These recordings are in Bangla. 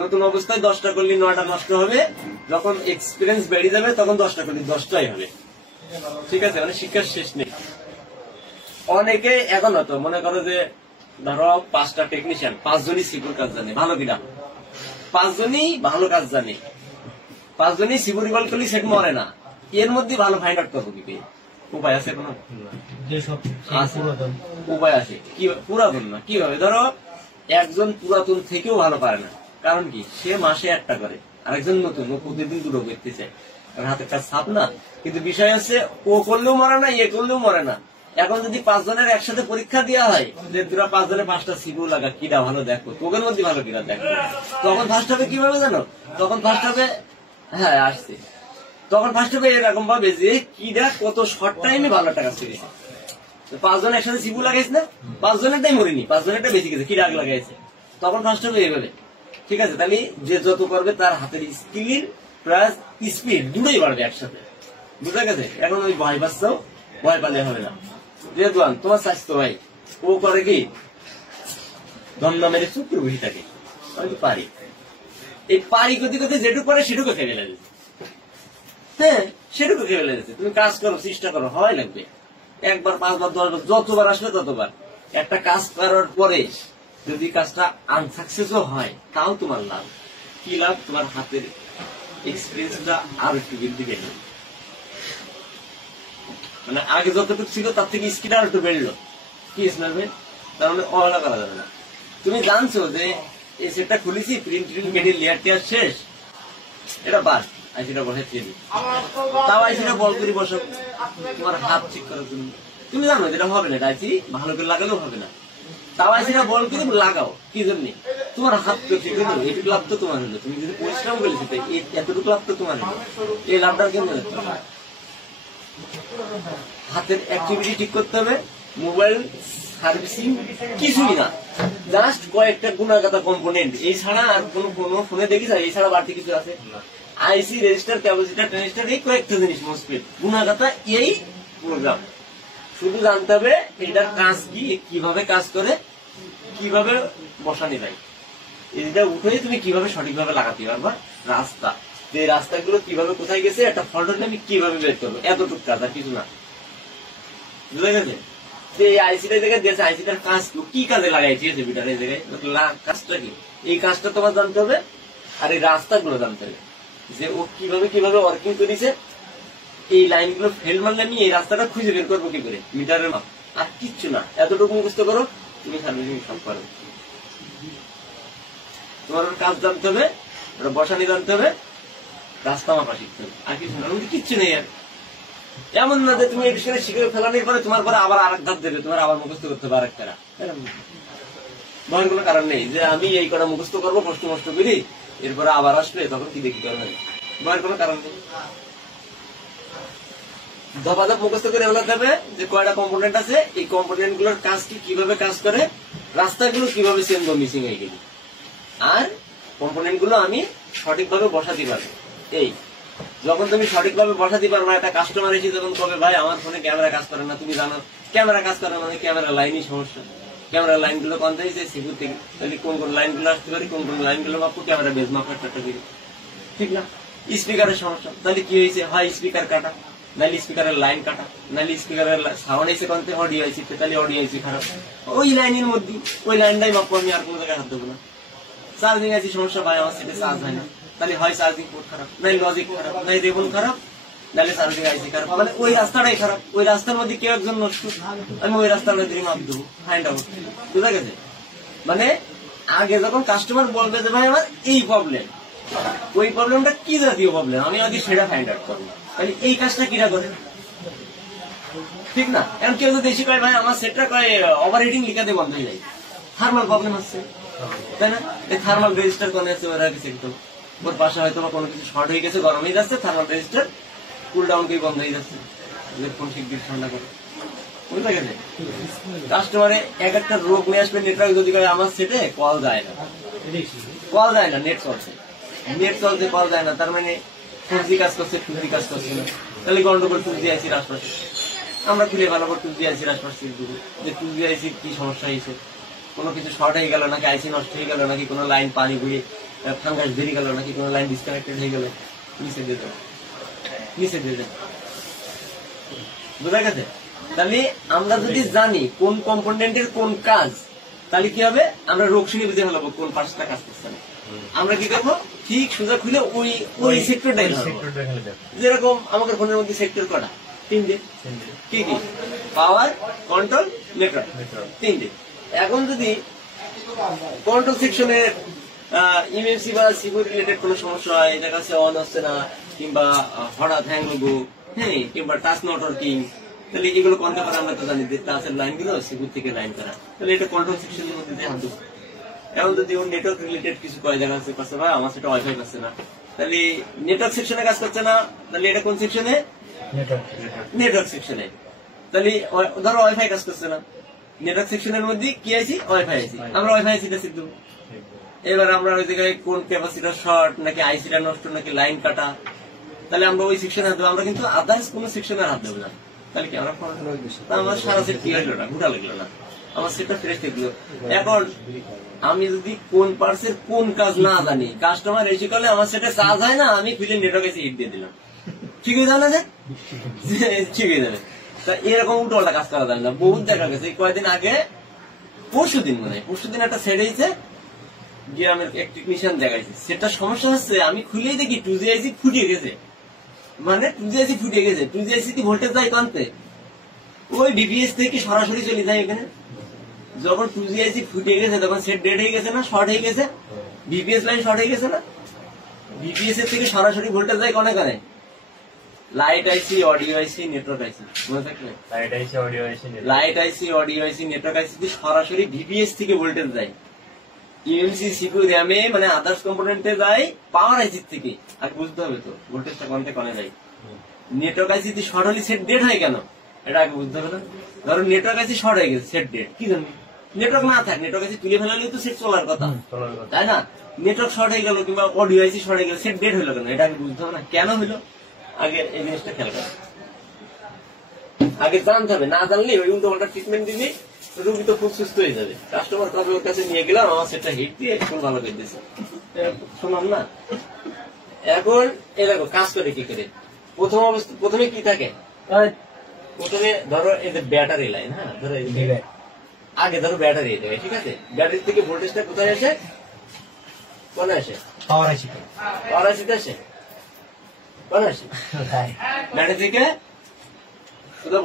নতুন অবস্থায় 10টা করলে 9টা নষ্ট হবে, যখন এক্সপিরিয়েন্স বেড়ে যাবে তখন 10টা করলে 10টাই হবে। ঠিক আছে, মানে শিক্ষার শেষ নেই। অনেকে এখন হতো মনে করো যে ধরো 5টা টেকনিশিয়ান, 5 জনই সিকিউর কাজ জানে, ভালো কিনা 5 জনই ভালো কাজ জানে, 5 জনই সিকিউর রিভলভ করলে সেট মরে না, এর মধ্যে ভালো ফাইন্ড আউট করবো কি? উপায় আছে কোনো? উপায় আছে কি? পুরাতন না, কিভাবে? ধরো একজন পুরাতন থেকেও ভালো পারে না, কারণ কি? সে মাসে একটা করে, আরেকজন নতুন, ও প্রতিদিন দুটো করতে চায়, হাতের কাজ ছাপ না। কিন্তু বিষয় হচ্ছে ও করলেও মরে না, এ করলেও মরে না। এখন যদি 5 জনের একসাথে পরীক্ষা দেওয়া হয় যে তোরা 5 জনের 5টা সিকিউর লাগা, কিটা ভালো দেখো, তোদের মধ্যে ভালো কিনা দেখো, তখন ফার্স্ট হবে কিভাবে জানো? তখন ফার্স্ট হবে, হ্যাঁ আসছে, তখন ফার্স্ট হবে এরকম ভাবে যে কিটা কত শর্ট টাইমে ভালো টাকা ছেড়েছে। 5 জন একসাথে সিকিউর লাগাইছে না, 5 জনেরটাই মরিনি, 5 জনেরটা বেশি গেছে, কি রাগ লাগাইছে, তখন ফার্স্ট হবে এইভাবে। ঠিক আছে, তাহলে যে যত করবে তার হাতের স্কিল প্লাস স্পিড দুটোই বাড়বে একসাথে, বুঝা গেছে? এখন ওই ভয় পাচ্ছাও, ভয় পালে হবে না। রেদওয়ান তোমার স্বাস্থ্য ভাই, ও করে কি দমদম মেরে চুপ করে বসে থাকে, আমি তো পারি, এই পারি করতে করতে যেটুকু পারে সেটুকু খেয়ে ফেলে দিচ্ছে। হ্যাঁ, সেটুকু খেয়ে ফেলে দিচ্ছে। তুমি কাজ করো, চেষ্টা করো, হয় লাগবে, 1 বার 5 বার 10 বার যতবার আসবে ততবার। একটা কাজ করার পরে যদি কাজটা আনসাকসেসও হয় তাও তোমার লাভ। কি লাভ? তোমার হাতের এক্সপিরিয়েন্সটা আরো একটু বৃদ্ধি পেল, মানে আগে যতটুকু ছিল তার থেকে স্কিল আর একটু বেড়লো। কি স্মারবে? তার মানে অবহেলা করা যাবে না। তুমি জানছো যে এই সেটটা খুলেছি, প্রিন্ট কেটে লেয়ার টেয়ার শেষ, এটা বাদ, আইসিটা বসে চেয়ে তাও আইসিটা বল করে বসো, তোমার হাত ঠিক করো। তুমি জানো যেটা হবে না, এটা আইসি ভালো করে লাগালেও হবে না, তাও আইসিটা বল করে লাগাও। কি জন্য? তোমার হাত ঠিক হলো, এইটুকু লাভ তো তোমার হলো, তুমি যদি পরিশ্রম করেছি এতটুকু লাভ তো তোমার হলো, এই লাভটা কেমন? হাতের অ্যাক্টিভিটি ঠিক করতে হবে, মোবাইল সার্ভিসিং কিছুই না, জাস্ট কয়েকটা গুণাগত কম্পোনেন্ট, এই ছাড়া আর কোনো ফোনে দেখি এই ছাড়া বাড়তি কিছু আছে? আইসি, রেজিস্টার, ক্যাপাসিটার, ট্রানজিস্টার, এই কয়েকটা জিনিস মোস্টলি গুণাগত, এই প্রোগ্রাম শুধু জানতে হবে এটার কাজ কি, কিভাবে কাজ করে, কিভাবে বসানি যায়, এটা উঠে তুমি কিভাবে সঠিকভাবে লাগাতে পারবা। রাস্তা, যে রাস্তাগুলো কিভাবে কোথায় গেছে, একটা ফল্ট হলে আমি কিভাবে বের করবো, এতটুকু কাজ, আর কিছু না। বুঝা গেছে? এই আইসিটা জায়গায় দিয়েছে, আইসিটার কাজ কি কাজে লাগাইছি বিটার এই জায়গায়, কাজটা কি, এই কাজটা তোমার জানতে হবে। আর এই রাস্তাগুলো জানতে হবে যে ও কিভাবে কিভাবে ওয়ার্কিং করেছে, এই লাইনগুলো ফেল মারলে আমি এই রাস্তাটা খুঁজে বের করবো কি করে, মিটারের মাপ, আর কিচ্ছু না। এতটুকু মুখস্থ করো, তুমি সার্ভিসিং সব পারো। তোমার কাজ জানতে হবে, বসানি জানতে হবে, রাস্তা মাপা শিখতে হবে, আর কিছু না, কিচ্ছু নেই। আর এমন না যে তুমি এডিশনে শিখে ফেলানোর পরে তোমার পরে আবার আরেক ধাপ দেবে, তোমার আবার মুখস্থ করতে হবে আরেকটা। ভয়ের কোনো কারণ নেই যে আমি এই কটা মুখস্থ করবো, কষ্ট মষ্ট করি, এরপরে আবার আসবে, তখন কি দেখি করবে, ভয়ের কোনো কারণ নেই। ধপাধপ মুখস্থ করে এগুলো দেবে যে কয়টা কম্পোনেন্ট আছে, এই কম্পোনেন্ট গুলোর কাজ কি, কিভাবে কাজ করে, রাস্তাগুলো কিভাবে সেম বা মিসিং হয়ে গেল, আর কম্পোনেন্ট গুলো আমি সঠিকভাবে বসাতে পারবো। এই যখন তুমি সঠিকভাবে বসাতে পারবে, একটা কাস্টমার এসে যখন কবে ভাই আমার ফোনে ক্যামেরা কাজ করে না, তুমি জানো ক্যামেরা কাজ করে মানে ক্যামেরা লাইনই সমস্যা, ক্যামেরা লাইন গুলো কোন থেকে সিকিউর থেকে, তাহলে কোন কোন লাইন গুলো আসতে পারি, কোন কোন লাইন গুলো মাপবো, ক্যামেরা বেজ মাপাটা ঠিক না। স্পিকারের সমস্যা, তাহলে কি হয়েছে, হয় স্পিকার কাটা, নাহলে স্পিকারের লাইন কাটা, নাহলে স্পিকারের সাউন্ড এসে কোন থেকে অডিও আইসি, তাহলে অডিও আইসি খারাপ, ওই লাইনের মধ্যে ওই লাইনটাই মাপবো, আমি আর কোনো জায়গায় হাত দেবো না। চার্জিং আইসি সমস্যা, ভাই আমার সেটা চার্জ হয় না, তাহলে হয় চার্জিং পোর্ট খারাপ, নাই লজিক খারাপ, নাই রেবন খারাপ, নাহলে চার্জিং আইসি খারাপ, মানে ওই রাস্তাটাই খারাপ, ওই রাস্তার মধ্যে কেউ একজন নষ্ট, আমি ওই রাস্তার মধ্যে মাপ দেবো, ফাইন্ড আউট। বুঝা গেছে? মানে আগে যখন কাস্টমার বলবে যে ভাই আমার এই প্রবলেম, ওই প্রবলেমটা কি জাতীয় প্রবলেম, আমি আগে সেটা ফাইন্ড আউট করবো, তাহলে এই কাজটা কিরা করে, ঠিক না? এখন কেউ যদি এসে কয় ভাই আমার সেটটা কয় ওভার হিটিং লিখাতে বন্ধ হয়ে যায়, থার্মাল প্রবলেম হচ্ছে, তাই না? এই থার্মাল রেজিস্টার কোন আছে ওরা কিছু একটু, ওর পাশে হয়তো বা কোনো কিছু শর্ট হয়ে গেছে, গরম হয়ে যাচ্ছে, থার্মাল রেজিস্টার কুল ডাউন করে বন্ধ হয়ে যাচ্ছে, ফোন ঠিক দিয়ে ঠান্ডা করে। বুঝতে গেছে? কাস্টমারে এক একটা রোগ নিয়ে আসবে, নেটওয়ার্ক যদি করে আমার সেটে কল যায় না, কল যায় না, নেট চলছে, নেট চলছে, কল যায় না, তার মানে 2G কাজ করছে, 2G কাজ করছে না, তাহলে গন্ডগোল 2G আইসির আশপাশে। আমরা খুলে ভালো করে 2G আইসির আশপাশে দেবো যে 2G আইসির কি সমস্যা হয়েছে, কোনো কিছু শর্ট হয়ে গেল নাকি, আইসি নষ্ট হয়ে গেল নাকি, কোনো লাইন পানি ঘুরে ফাঙ্গাস বেরিয়ে গেল নাকি কোনো লাইন ডিসকানেক্টেড হয়ে গেল, নিচে দিয়ে দেবো, নিচে দিয়ে দেবো। বুঝা গেছে? তাহলে আমরা যদি জানি কোন কম্পোনেন্টের কোন কাজ, তাহলে কি হবে, আমরা রোগ শুনে বুঝে ফেলাবো কোন পার্টসটা কাজ করছে না। আমরা কি করবো, ঠিক সোজা খুলে ওই সেক্টরটাই ধরবো। যেরকম আমাদের ফোনের মধ্যে সেক্টর কটা, 3টে। কি কি? পাওয়ার, কন্ট্রোল, নেটওয়ার্ক, 3টে। এখন যদি কন্ট্রোল সেকশনের ইউএমসি বা সিকিউর রিলেটেড কোনো সমস্যা হয়, এটা কাছে অন হচ্ছে না, কিংবা হঠাৎ হ্যাং লোগো, হ্যাঁ, কিংবা টাচ নট ওয়ার্কিং, তাহলে এগুলো কোনটা করে আমরা তো জানি যে টাচের লাইন গুলো সিকিউর থেকে লাইন করা, তাহলে এটা কন্ট্রোল সেকশনের মধ্যে ধ্যান দেবো। এখন যদি ওর নেটওয়ার্ক রিলেটেড কিছু কয় জায়গা আছে, পাচ্ছে ভাই আমার সেটা ওয়াইফাই পাচ্ছে না, তাহলে নেটওয়ার্ক সেকশনে কাজ করছে না, তাহলে এটা কোন সেকশনে? নেটওয়ার্ক সেকশনে। তাহলে ধরো ওয়াইফাই কাজ করছে না, নেটওয়ার্ক সেকশনের মধ্যে কি আছে? ওয়াইফাই আছে, আমরা ওয়াইফাই আইসিটা শিখবো। এবার আমরা ওই জায়গায় কোন ক্যাপাসিটার শর্ট, নাকি আইসিটা নষ্ট, নাকি লাইন কাটা, তাহলে আমরা ওই সেকশনে হাত দেবো। আমরা কিন্তু আদার্স কোন সেকশনে হাত দেবো না। তাহলে কি আমরা আমার সারা সেট কি হইলো না, ঘুটা লাগলো না, আমার সেটটা ফ্রেশ থাকলো। এখন আমি যদি কোন পার্টসের কোন কাজ না জানি, কাস্টমার এসে করলে আমার সেটা চার্জ হয় না, আমি খুলে নেটওয়ার্কে হিট দিয়ে দিলাম, ঠিক হয়ে যাবে না? যে ঠিক হয়ে যাবে। তা এরকম উল্টোপাল্টা কাজ করা যায় না। বহুত দেখা গেছে কয়েকদিন আগে, পরশুদিন একটা সেট হয়েছে, গ্রামের এক টেকনিশিয়ান দেখাইছে, সেটা সমস্যা হচ্ছে, আমি খুলেই দেখি 2GIC ফুটিয়ে গেছে, মানে 2GIC ফুটিয়ে গেছে। 2GIC ভোল্টেজ যায় কানতে, ওই ডিপিএস থেকে সরাসরি চলে যায় এখানে। যখন 2GIC ফুটিয়ে গেছে তখন সেট ডেড হয়ে গেছে না, শর্ট হয়ে গেছে, বিপিএস লাইন শর্ট হয়ে গেছে না, বিপিএস এর থেকে সরাসরি ভোল্টেজ যায় কনে কনে? লাইট আইসি, অডিও আইসি, নেটওয়ার্ক আইসি, মনে থাকবে? লাইট আইসি, অডিও আইসি, নেটওয়ার্ক আইসি সরাসরি ভিপিএস থেকে ভোল্টেজ যায়। ইউএমসি, সিকিউ, র্যামে মানে আদার্স কম্পোনেন্টে যায় পাওয়ার আইসি থেকে। আর বুঝতে হবে তো ভোল্টেজটা কোনতে কোনে যায়। নেটওয়ার্ক আইসি শর্ট হলে সেট ডেড হয় কেন, এটা আগে বুঝতে হবে না। ধরো নেটওয়ার্ক আইসি শর্ট হয়ে গেছে, সেট ডেড, কি জানি নেটওয়ার্ক না থাকে, নেটওয়ার্ক আইসি তুলে ফেলালেই তো সেট চলার কথা, তাই না? নেটওয়ার্ক শর্ট হয়ে গেল কিংবা অডিও আইসি শর্ট হয়ে গেল, সেট ডেড হলো কেন, এটা আগে বুঝতে হবে না, কেন হলো আগে এই জিনিসটা খেয়াল করা, আগে জানতে হবে। না জানলে ওই উল্টো পাল্টা ট্রিটমেন্ট দিলে রোগী তো খুব সুস্থ হয়ে যাবে। কাস্টমার কবে ওর কাছে নিয়ে গেলাম, আমার সেটা হিট দিয়ে এখন ভালো করে দিয়েছে, শুনলাম না। এখন এ দেখো কাজ করে কি করে। প্রথমে কি থাকে, প্রথমে ধরো এই যে ব্যাটারি লাইন, হ্যাঁ ধরো আগে ধরো ব্যাটারি, ঠিক আছে, ব্যাটারি থেকে ভোল্টেজটা কোথায় আসে, কোনে আসে? পাওয়ার আইসিতে আসে, কোনে আসে? ব্যাটারি থেকে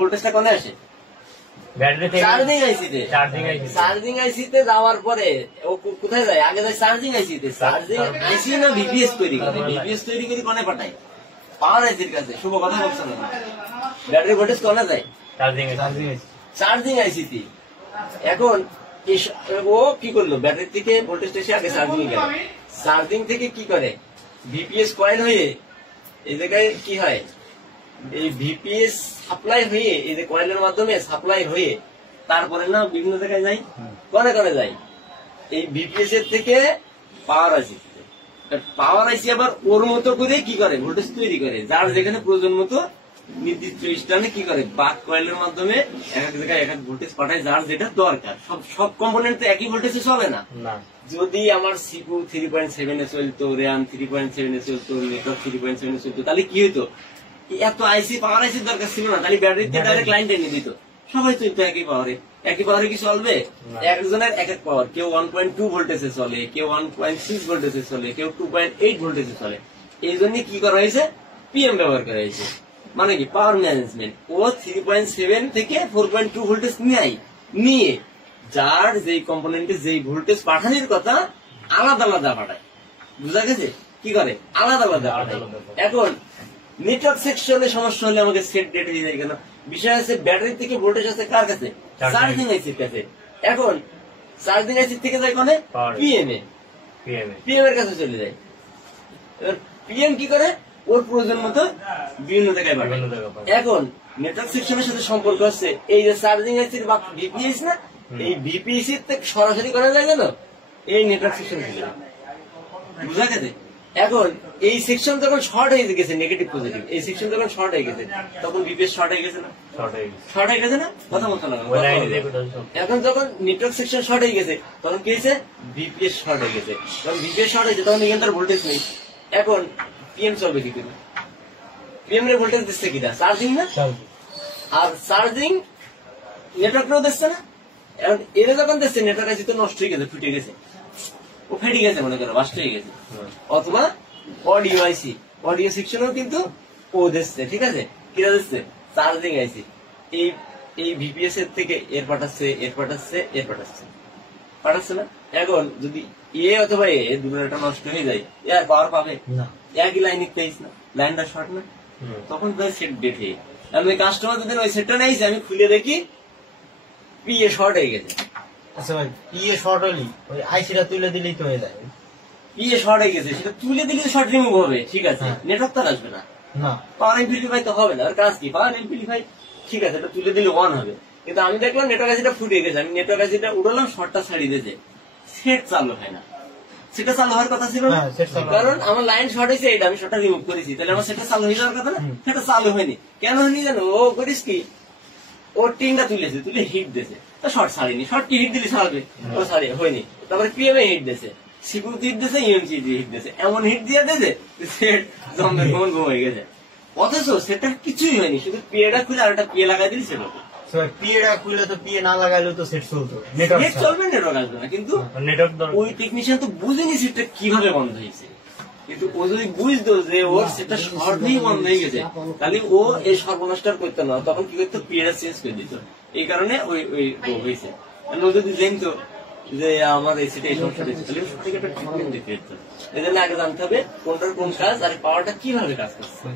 ভোল্টেজটা কোনে আসে? চার্জিং আইসিতে যাওয়ার পরে ও কোথায় যায়? আগে যায় চার্জিং আইসিতে। চার্জিং আইসি না ভিপিএস তৈরি করে, ভিপিএস তৈরি করে কোনে পাঠায়? পাওয়ার আইসির কাছে। শুভ কথা বলছো না, ব্যাটারি ভোল্টেজ কোনে যায়? চার্জিং আইসিতে। এখন ও কি করলো, ব্যাটারি থেকে ভোল্টেজটা এসে আগে চার্জিং গেল, চার্জিং থেকে কি করে ভিপিএস কয়েল হয়ে এই জায়গায় কি হয়, এই ভিপিএস সাপ্লাই হয়ে এই যে কয়েলের মাধ্যমে সাপ্লাই হয়ে তারপরে না বিভিন্ন জায়গায় যাই, কোনে কোনে যাই, এই ভিপিএস এর থেকে পাওয়ার আইসি। পাওয়ার আইসি আবার ওর মতো করে কি করে ভোল্টেজ তৈরি করে, যার যেখানে প্রয়োজন মতো নির্দিষ্ট স্থানে কি করে বাক কয়েলের মাধ্যমে এক এক জায়গায় এক এক ভোল্টেজ পাঠায়, যার যেটা দরকার। সব কম্পোনেন্ট তো একই ভোল্টেজে চলে না। যদি আমার সিপু 3.7 এ চলতো, র্যাম 3.7 এ চলতো, নেটওয়ার্ক 3.7 এ চলতো, তাহলে কি হইতো, এত আইসি পাওয়ার আইসির দরকার ছিল না, তাহলে ব্যাটারিতে ডাইরেক্ট লাইন টেনে দিত, সবাই চলতো একই পাওয়ারে। একই পাওয়ারে কি চলবে? একজনের এক এক পাওয়ার, কেউ 1.2 ভোল্টেজে চলে, কেউ 1.6 ভোল্টেজে চলে, কেউ 2.8 ভোল্টেজে চলে। এই জন্য কি করা হয়েছে, পিএম ব্যবহার করা হয়েছে, মানে কি পাওয়ার ম্যানেজমেন্ট। ও 3.7 থেকে 4.2 ভোল্টেজ নিয়ে যার যেই কম্পোনেন্টে যেই ভোল্টেজ পাঠানোর কথা আলাদা আলাদা পাঠায়। বুঝা গেছে? কি করে আলাদা আলাদা পাঠায়। এখন নেটওয়ার্ক সেকশনে সমস্যা হলে আমাকে সেট ডেট হয়ে যায় কেন? বিষয় আছে ব্যাটারি থেকে ভোল্টেজ আছে কার কাছে? চার্জিং আইসির কাছে। এখন চার্জিং আইসি থেকে যায় কোনে? পিএম এর কাছে চলে যায়। এবার পিএম কি করে, ওর প্রয়োজন মতো বিভিন্ন জায়গায় পাঠায়। এখন নেটওয়ার্ক সেকশনের সাথে সম্পর্ক হচ্ছে এই যে চার্জিং আইসির বা ভিপিএস না, এই ভিপিএস থেকে সরাসরি করা যায় কেন? এই নেটওয়ার্ক সেকশন থেকে। বুঝা গেছে? এখন এই সেকশন যখন শর্ট হয়ে গেছে নেগেটিভ পজিটিভ, এই সেকশন যখন শর্ট হয়ে গেছে তখন বিপিএস শর্ট হয়ে গেছে না? শর্ট হয়ে গেছে না? কথা বলতো না। এখন যখন নেটওয়ার্ক সেকশন শর্ট হয়ে গেছে তখন কি হয়েছে? বিপিএস শর্ট হয়ে গেছে। যখন বিপিএস শর্ট হয়েছে তখন এখানকার ভোল্টেজ নেই। এখন পিএম চলবে কি করে? পিএম এর ভোল্টেজ দিচ্ছে কিনা? চার্জিং না? আর চার্জিং নেটওয়ার্কটাও দিচ্ছে না। এখন এরা যখন দিচ্ছে নেটওয়ার্ক আছে তো নষ্ট হয়ে গেছে, ফুটে গেছে, ও ফেটে গেছে, মনে করো বাস্ট হয়ে গেছে। অথবা অডিও আইসি, অডিও সেকশনও কিন্তু ও দিচ্ছে, ঠিক আছে? কিরা দিচ্ছে? চার্জিং আইসি। এই ভিপিএস এর থেকে এর পাঠাচ্ছে, এর পাঠাচ্ছে, এর পাঠাচ্ছে, পাঠাচ্ছে না? এখন যদি এ অথবা এ দুটোর একটা নষ্ট হয়ে যায়, এ আর পাওয়ার পাবে না। একই লাইন পেয়েছ না, লাইনটা শর্ট না, তখন সেট ডেট হয়ে আমি কাস্টমার যদি ওই সেটটা নেইছে আমি খুলে দেখি পিএ শর্ট হয়ে গেছে। আচ্ছা ভাই, পিএ শর্ট হলি ওই আইসিটা তুলে দিলেই তো হয়ে যায়। পিএ শর্ট হয়ে গেছে, সেটা তুলে দিলে শর্ট রিমুভ হবে, ঠিক আছে, নেটওয়ার্ক তো আসবে না। পাওয়ার এমপ্লিফাই তো হবে না, আর কাজ কি? পাওয়ার এমপ্লিফাই, ঠিক আছে, এটা তুলে দিলে অন হবে। কিন্তু আমি দেখলাম নেটওয়ার্ক আইসিটা ফুটে গেছে, আমি নেটওয়ার্ক আইসিটা উড়ালাম, শর্টটা ছাড়িয়ে দিয়েছে, সেট চালু হয় না। সেটা চালু হওয়ার কথা ছিল না, কারণ আমার লাইন শর্ট হয়েছে, এটা আমি শর্টটা রিমুভ করেছি, তাহলে আমার সেটা চালু হয়ে যাওয়ার কথা না। সেটা চালু হয়নি, কেন হয়নি জানো? ও করিস কি, ও টিনটা তুলেছে, তুলে হিট দিয়েছে, তো শর্ট ছাড়িনি। শর্ট কি হিট দিলে ছাড়বে? ও ছাড়ি হয়নি। তারপরে পিএমএ হিট দিয়েছে, সিপিউ হিট দিয়েছে, ইএমসি দিয়ে হিট দিয়েছে, এমন হিট দিয়ে দিয়েছে সেট জমবে ঘুম হয়ে গেছে। অথচ সেটা কিছুই হয়নি, শুধু পিএটা খুলে আর একটা পিএ লাগাই দিলি সেটা পিএটা খুলে তো পিএ না লাগাইলেও তো সেট চলতো, নেট চলবে, নেটওয়ার্ক আসবে না। কিন্তু ওই টেকনিশিয়ান তো বুঝেনি সেটা কিভাবে বন্ধ হয়েছে। কিন্তু ও যদি বুঝতো যে ওর সেটা শর্টেই বন্ধ হয়ে গেছে, তাহলে ও এই সর্বনষ্ট করতো না, তখন কি করতো? পিএটা চেঞ্জ করে দিত। এই কারণে ওই হয়েছে। ও যদি জানতো যে আমার এই সেটা এই সমস্যা দিচ্ছে, তাহলে সঠিক একটা ট্রিটমেন্ট দিতে হতো। এই জন্য আগে জানতে হবে কোনটার কোন কাজ আর পাওয়ারটা কিভাবে কাজ করছে।